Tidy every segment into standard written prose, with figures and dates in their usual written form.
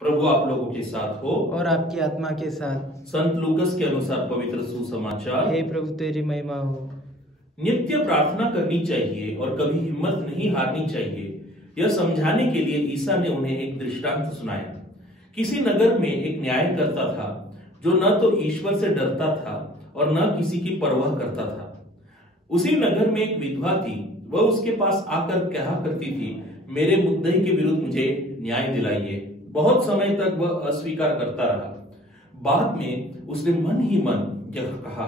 प्रभु आप लोगों के साथ हो और आपकी आत्मा के साथ। संत लूकस के अनुसार पवित्र सुसमाचार। हे प्रभु तेरी महिमा हो। नित्य प्रार्थना करनी चाहिए और कभी हिम्मत नहीं हारनी चाहिए, यह समझाने के लिए ईसा ने उन्हें एक दृष्टांत सुनाया। किसी नगर में एक न्यायकर्ता था जो न तो ईश्वर से डरता था और न किसी की परवाह करता था। उसी नगर में एक विधवा थी। वह उसके पास आकर कहा करती थी, मेरे मुद्दई के विरुद्ध मुझे न्याय दिलाइए। बहुत समय तक वह अस्वीकार करता रहा। बाद में उसने मन ही मन यह कहा,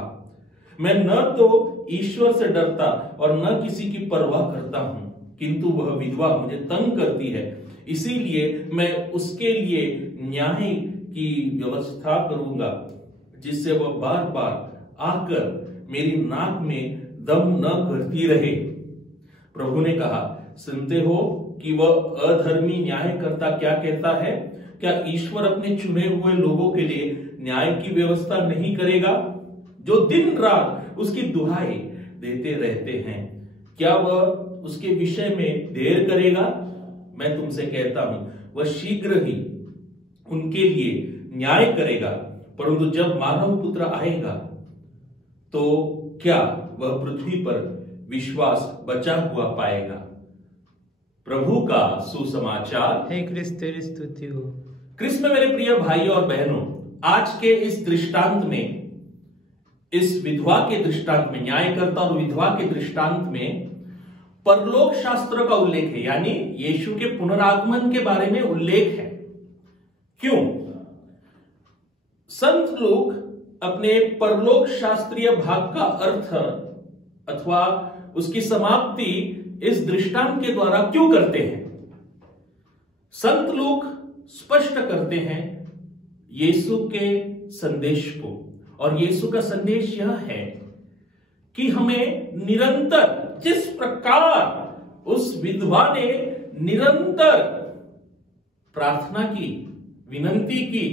मैं न तो ईश्वर से डरता और न किसी की परवाह करता हूं, किंतु वह विधवा मुझे तंग करती है, इसीलिए मैं उसके लिए न्याय की व्यवस्था करूंगा, जिससे वह बार बार आकर मेरी नाक में दम न करती रहे। प्रभु ने कहा, सुनते हो कि वह अधर्मी न्यायकर्ता क्या कहता है? क्या ईश्वर अपने चुने हुए लोगों के लिए न्याय की व्यवस्था नहीं करेगा, जो दिन रात उसकी दुहाई देते रहते हैं? क्या वह उसके विषय में देर करेगा? मैं तुमसे कहता हूं, वह शीघ्र ही उनके लिए न्याय करेगा। परंतु जब मानव पुत्र आएगा तो क्या वह पृथ्वी पर विश्वास बचा हुआ पाएगा? प्रभु का सुसमाचार। हे क्रिस्त तेरी स्तुति हो। क्रिस्त में मेरे प्रिय भाइयों और बहनों, आज के इस दृष्टांत में, इस विधवा के दृष्टांत में, न्यायकर्ता और विधवा के दृष्टांत में परलोक शास्त्र का उल्लेख है, यानी यीशु के पुनरागमन के बारे में उल्लेख है। क्यों? संत लोग अपने परलोक शास्त्रीय भाग का अर्थ अथवा उसकी समाप्ति इस दृष्टांत के द्वारा क्यों करते हैं? संत लोग स्पष्ट करते हैं यीशु के संदेश को, और यीशु का संदेश यह है कि हमें निरंतर, जिस प्रकार उस विधवा ने निरंतर प्रार्थना की, विनती की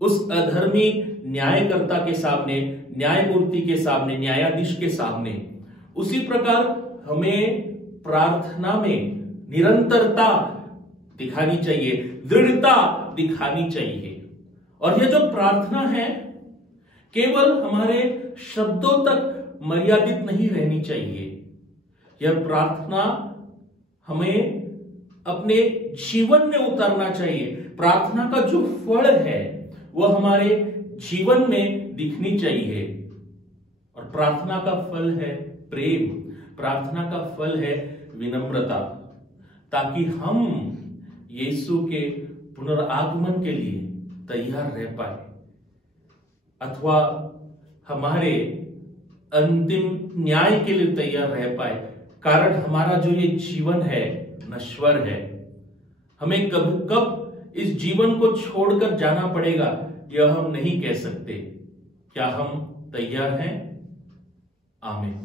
उस अधर्मी न्यायकर्ता के सामने, न्यायमूर्ति के सामने, न्यायाधीश के सामने, उसी प्रकार हमें प्रार्थना में निरंतरता दिखानी चाहिए, दृढ़ता दिखानी चाहिए। और यह जो प्रार्थना है केवल हमारे शब्दों तक मर्यादित नहीं रहनी चाहिए। यह प्रार्थना हमें अपने जीवन में उतारना चाहिए। प्रार्थना का जो फल है वह हमारे जीवन में दिखनी चाहिए। और प्रार्थना का फल है प्रेम, प्रार्थना का फल है विनम्रता, ताकि हम यीशु के पुनरागमन के लिए तैयार रह पाए, अथवा हमारे अंतिम न्याय के लिए तैयार रह पाए। कारण हमारा जो ये जीवन है नश्वर है। हमें कब इस जीवन को छोड़कर जाना पड़ेगा यह हम नहीं कह सकते। क्या हम तैयार हैं? आमीन।